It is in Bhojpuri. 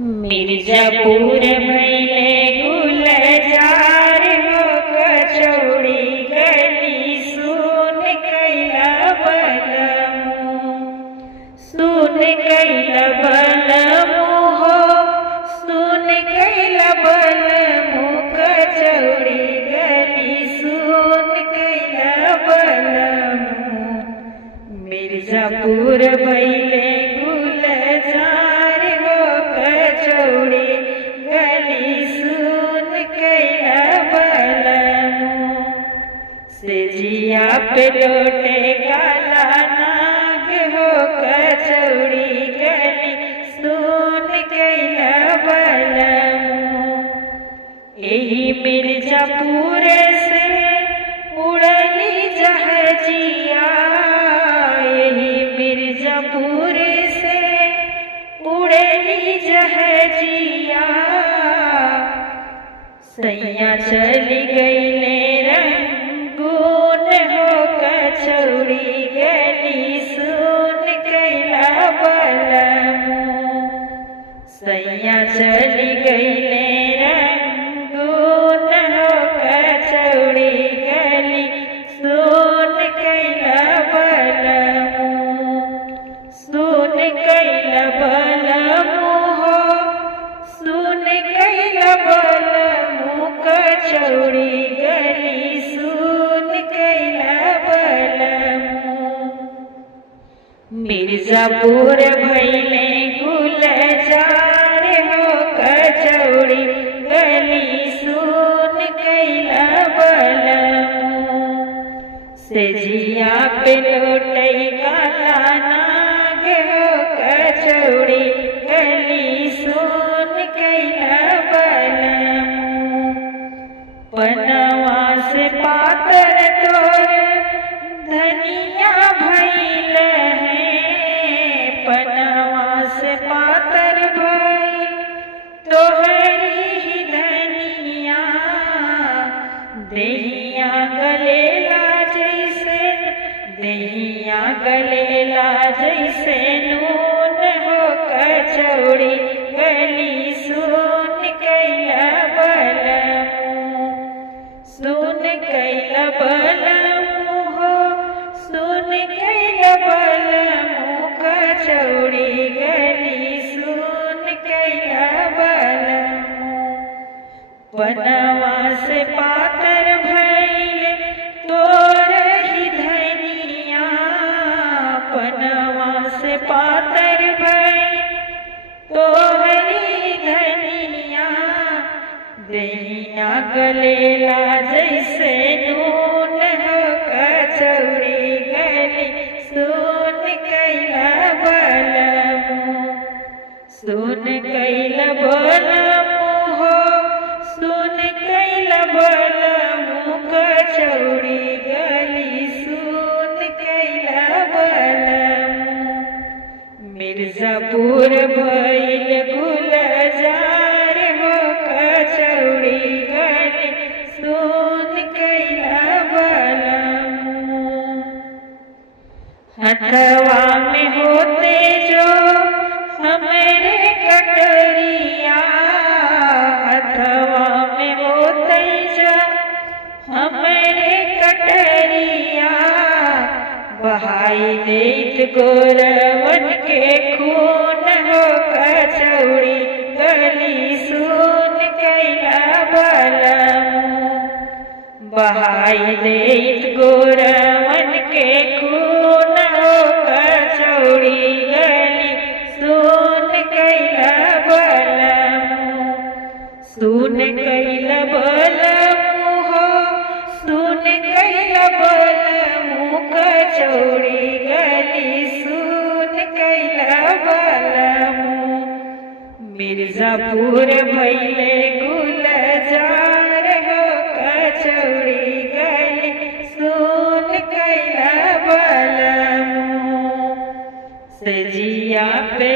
मिर्जापुर भैले गुलजार हो कचौड़ी गली सुन कैला बलमु सुन कैला बलमु हो सुन कैला बलमु कचौड़ी गली सुन कैला बलमु मिर्जापुर भैले जिया पे लोटे काला नाग हो कचौड़ी गली सुन कैला बलमु यही मिर्जापुर से उड़ली जहाजिया यही मिर्जापुर से उड़ली जहाजिया सैया चली गईले कचौड़ी गली सुन कैला बलमु सैया चली गईले रंगून हो कचौड़ी गली सुन कैला बलमु सुन कैला बलमु हो सुन कैला बलमु कचौड़ी गली सुन कैला मिर्जापुर भैले गुलजार हो कचौड़ी गली सुन कैला बलमु से जिया पे लोटई काला नाग हो कचौड़ी गली सुन कैला बलमु पनवा से पातर तोर धनिया भैल पनवा से पातर भई तोहरी ही धनिया देहिया गलेला जैसे नून हो कचौड़ी गली सुन कैला बलमु सुन कैला बलमु हो सुन कैला बलमु कचौड़ी गली सुन कैला बलमु पनवा से पातर भैल तोर ही धनिया पनवा से पातर भैल तोहरी धनिया देहिया गलेला जैसे नून हो कचौड़ी गली सुन कैला बलमु सुन कैला बलमु हो सुन कैला बलमु कचौड़ी गली सुन कैला बलमु मिर्जापुर भैल गुलजार हो कचौड़ी गली सुन कैला बलमु हथवा में होते जो हमारे कटोरिया हथवा में होते जो हमारे कटोरिया बहाई देत गोरवन के खून हो कचौड़ी गली सुन कैला बलमु बहाई देत गोरवन के खून हो कचौड़ी गली सुन कैला बलमु सुन कैला बलमु हो सुन कैला बलमु कचौड़ी गली सुन कैला बलमु मिर्जापुर भैले गुलजार हो कचौड़ी गली सुन कैला बलमु से जिया पे